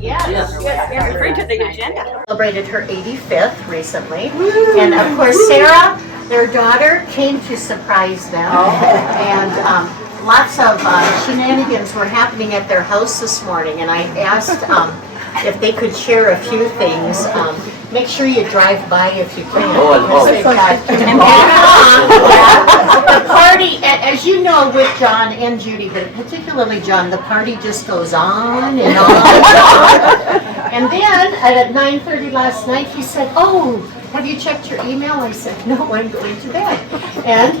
Yes. Refer to the agenda. Celebrated her 85th recently. And of course, Sarah, their daughter, came to surprise them. And lots of shenanigans were happening at their house this morning. And I asked if they could share a few things. Make sure you drive by if you can. The party, as you know, with John and Judy, but particularly John, the party just goes on and on and on. And then at 9:30 last night, he said, "Oh, have you checked your email?" I said, "No, I'm going to bed." And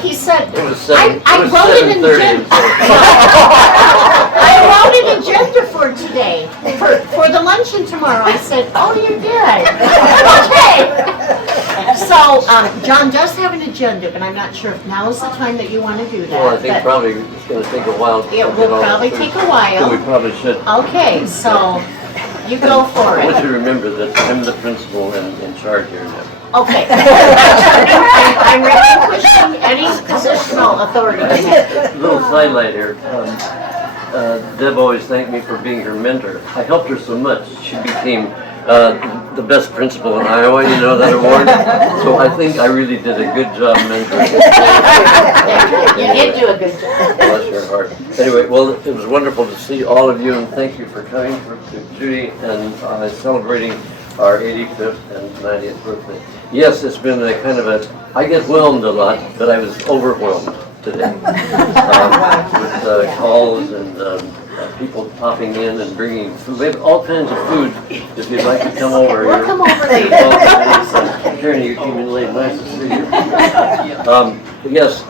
he said, I wrote an agenda. I wrote an agenda for today, for the luncheon tomorrow. I said, "Oh, you did? Okay." So, John does have an agenda, but I'm not sure if now is the time that you want to do that. Well, I think probably it's going to take a while. It will probably take a while. So we probably should. Okay, so you go for I want it. you to remember that I'm the principal and in charge here now. Okay. I'm relinquishing any positional authority. A little sidelight here. Deb always thanked me for being her mentor. I helped her so much. She became the best principal in Iowa, you know that award? So I think I really did a good job mentoring. You did do a good job. Bless your heart. Anyway, well, it was wonderful to see all of you, and thank you for coming to Judy and celebrating our 85th and 90th birthday. Yes, it's been a kind of I get whelmed a lot, but I was overwhelmed today with calls and people popping in and bringing food. We have all kinds of food. If you'd like to come over, We'll come over later. Karen, you came in late. Nice to see you. Yes.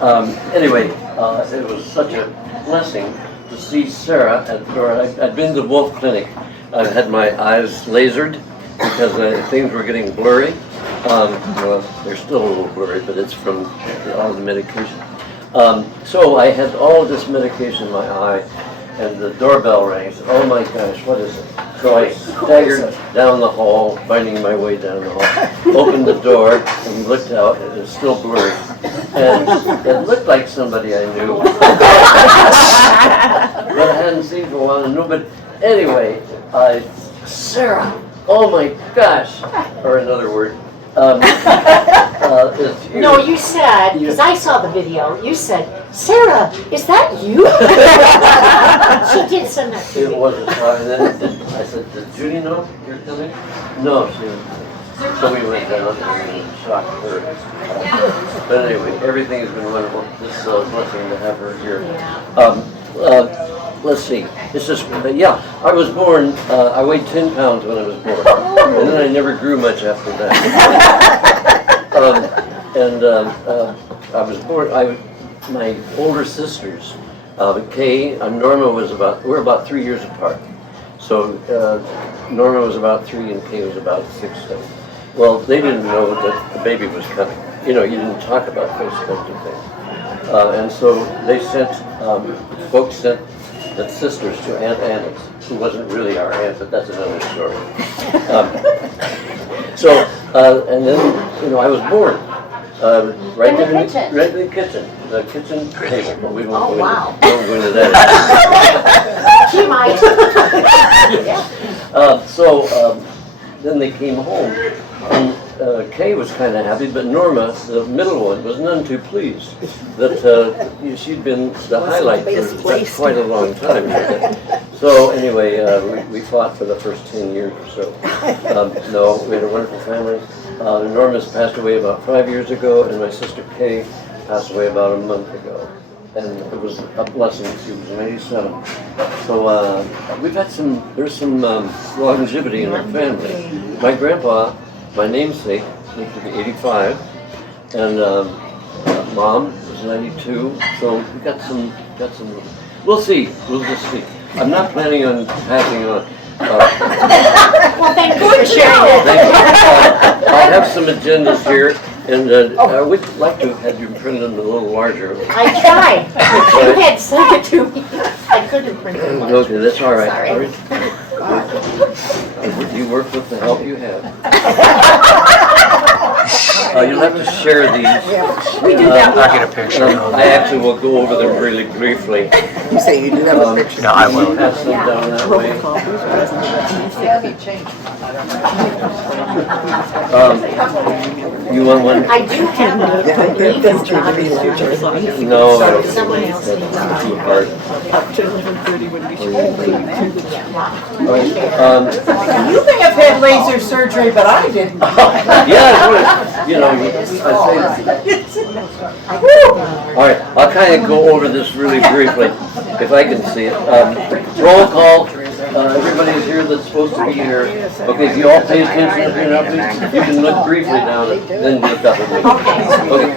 Anyway, it was such a blessing to see Sarah at Dora. I'd been to the Wolf Clinic. I had my eyes lasered because things were getting blurry. Well, they're still a little blurry, but it's from all the medication. So I had all of this medication in my eye, and the doorbell rang. I said, "Oh my gosh, what is it?" So I staggered down the hall, finding my way down the hall, opened the door, and looked out, and it was still blurry. And it looked like somebody I knew, but I hadn't seen for a while. No, but anyway, Sarah, oh my gosh, or another word. No, you said, because I saw the video, you said, "Sarah, is that you?" She did send that to me. It wasn't. And then I said, "Did Judy know you're coming?" No, she didn't. So we went down and shocked her. But anyway, everything has been wonderful. It's a blessing to have her here. Let's see. It's just, yeah, I was born, I weighed 10 pounds when I was born. And then I never grew much after that. I was born, my older sisters, Kay and Norma we're about 3 years apart. So Norma was about 3 and Kay was about 6, 7. Well, they didn't know that the baby was coming. You know, you didn't talk about those kinds of things. And so they folks sent the sisters to Aunt Anna's, who wasn't really our aunt, but that's another story. And then, you know, I was born right in the kitchen table, but we won't go into that. She might. Then they came home, and Kay was kind of happy, but Norma, the middle one, was none too pleased that she'd been the highlight for quite a long time. So anyway, we fought for the first 10 years or so. No, we had a wonderful family. Norma's passed away about 5 years ago, and my sister Kay passed away about a month ago. And it was a blessing. She was 97. So there's some longevity in our family. My grandpa, my namesake, lived to be 85, and Mom was 92. So we got some. We'll see. We'll just see. I'm not planning on passing on. Well, thank you for sharing that. I have some agendas here, and I would like to have you printed them a little larger. I tried. You had sent it to me. I couldn't print it larger. Okay, that's all right. Sorry. You work with the help you have. You'll have to share these. We do that. I'll get a picture. I actually will go over them really briefly. You say you do have a picture? No, I will. Pass them down that way. You want one? I do have a No. someone else needs That's too one. hard. You may have had laser surgery, but I didn't. Yeah, you know, all right, I'll kind of go over this really briefly, if I can see it. Roll call, everybody's here that's supposed to be here. Okay, if you all pay attention, if you're not, you can look briefly down and then look up at me. Okay,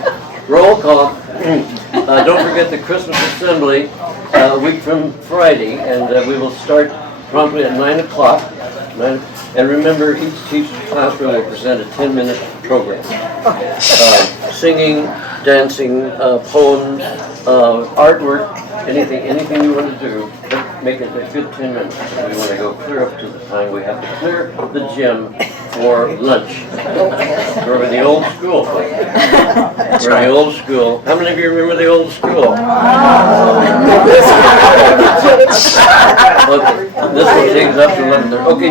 roll call. Don't forget the Christmas assembly, a week from Friday, and we will start promptly at 9 o'clock. And remember, each teacher's classroom will present a 10-minute program. Singing, dancing, poems, artwork, anything you want to do, but make it a good 10 minutes. We want to go clear up to the time we have to clear the gym for lunch. Remember the old school? Remember the old school? How many of you remember the old school? Okay, this one takes up to 11:30. Okay,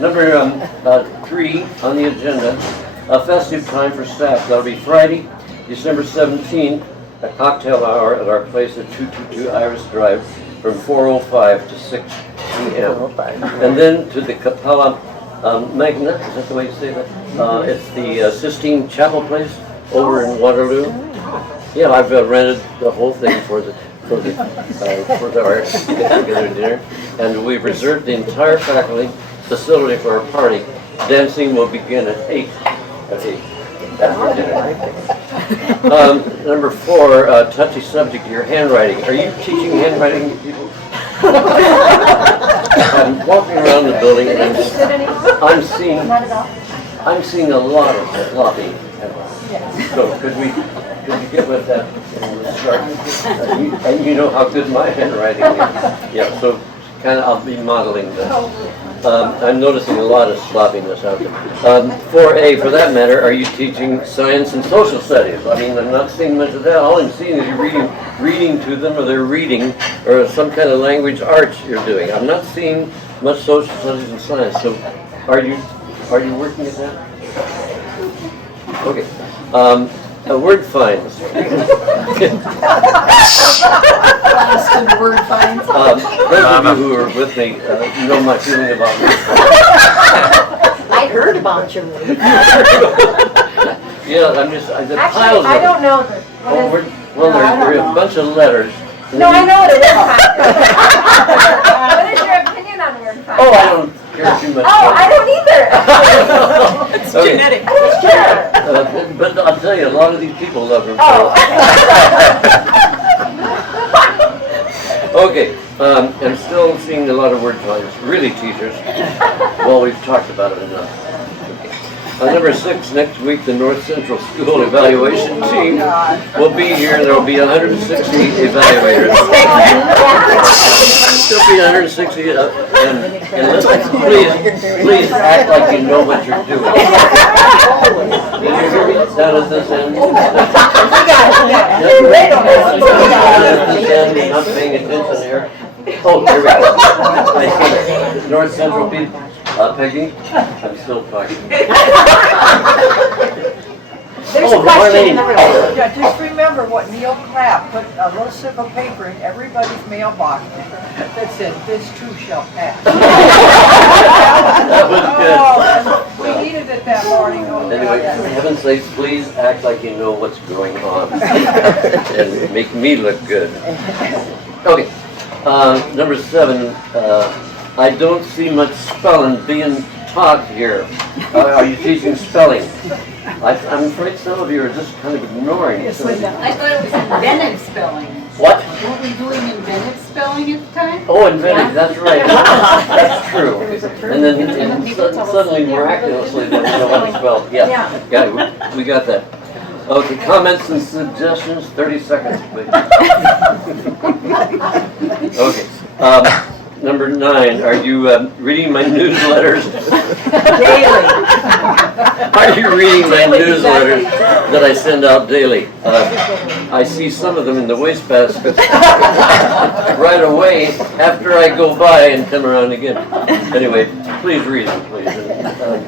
number 3 on the agenda, a festive time for staff. That'll be Friday, December 17th, a cocktail hour at our place at 222 Iris Drive from 4:05 to 6 p.m. And then to the Capella Magna, is that the way you say that? It's the Sistine Chapel place over in Waterloo. Yeah, I've rented the whole thing for our get-together dinner, and we've reserved the entire faculty facility for our party. Dancing will begin at 8. That's our dinner. Number 4, touchy subject, your handwriting. Are you teaching handwriting to people? I'm walking around the building and I'm seeing a lot of sloppy handwriting. So could you get with that and let's start? You know how good my handwriting is. Yeah, so kind of I'll be modeling that. I'm noticing a lot of sloppiness out there. 4A, for that matter, are you teaching science and social studies? I mean, I'm not seeing much of that. All I'm seeing is you're reading to them, or they're reading, or some kind of language arts you're doing. I'm not seeing much social studies and science. So, are you working at that? Okay. Word finds. Word finds. Those of you who are with me know my feeling about word I heard about your movie. Yeah, I'm just, the piles Actually, of I don't know that. Well, there are a bunch of letters. No, I know what it is. What is your opinion on word find? Oh, I don't care too much. Oh, I don't either. It's Okay. genetic. I don't care. But I'll tell you, a lot of these people love them. Oh. Okay, I'm still seeing a lot of word finds. Really, teachers. Well, we've talked about it enough. Okay. Number 6, next week, the North Central School Evaluation Team will be here. There will be 160 evaluators. There'll be 160, and listen, please act like you know what you're doing. Did you hear me? Down at this end? Not paying attention here. Oh, here we go. I see it. North Central people. Peggy, I'm still talking. There's a question in the room. Yeah, just remember what Neil Clapp put a little slip of paper in everybody's mailbox that said, "This too shall pass." That was Oh, we needed it that morning. Oh, good. Anyway, for heaven's sakes, please act like you know what's going on and make me look good. Okay, number 7, I don't see much spelling being taught here. Are you teaching spelling? I'm afraid some of you are just kind of ignoring it. I thought it was inventive spelling. What? Weren't we doing inventive spelling at the time? Oh, inventive, that's right. That's true. And then suddenly, miraculously, they know how to spell. Yeah, we got that. Okay, comments and suggestions, 30 seconds, please. Okay. Number 9, are you reading my newsletters? Daily. Are you reading my newsletter that I send out daily? I see some of them in the wastebasket right away after I go by and come around again. Anyway, please read them, please. And,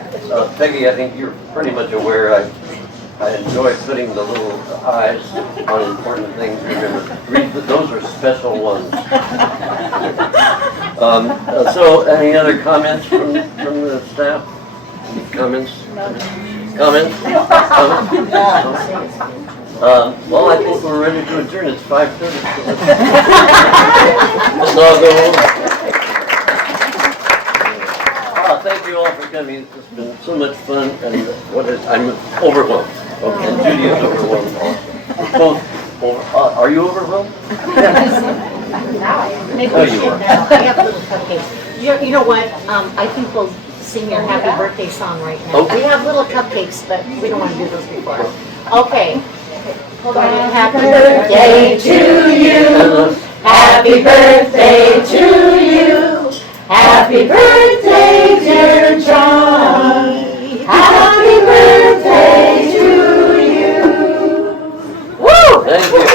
Peggy, I think you're pretty much aware I enjoy putting the little eyes on important things. Remember, those are special ones. So, any other comments from the staff? Comments? Comments? Well, I think we're ready to adjourn. It's 5:30. Let's all go home. Thank you all for coming. It's been so much fun, and I'm overwhelmed. And Judy is overwhelmed also. Both. Are you overwhelmed? Maybe Oh, we you should are. now. I have little cupcakes. You know what? I think we'll sing your happy birthday song right now. Okay. We have little cupcakes, but we don't want to do those before. Okay. Hold on. Happy birthday to you. Happy birthday to you. Happy birthday, dear John. Happy birthday to you. Woo! Thank you.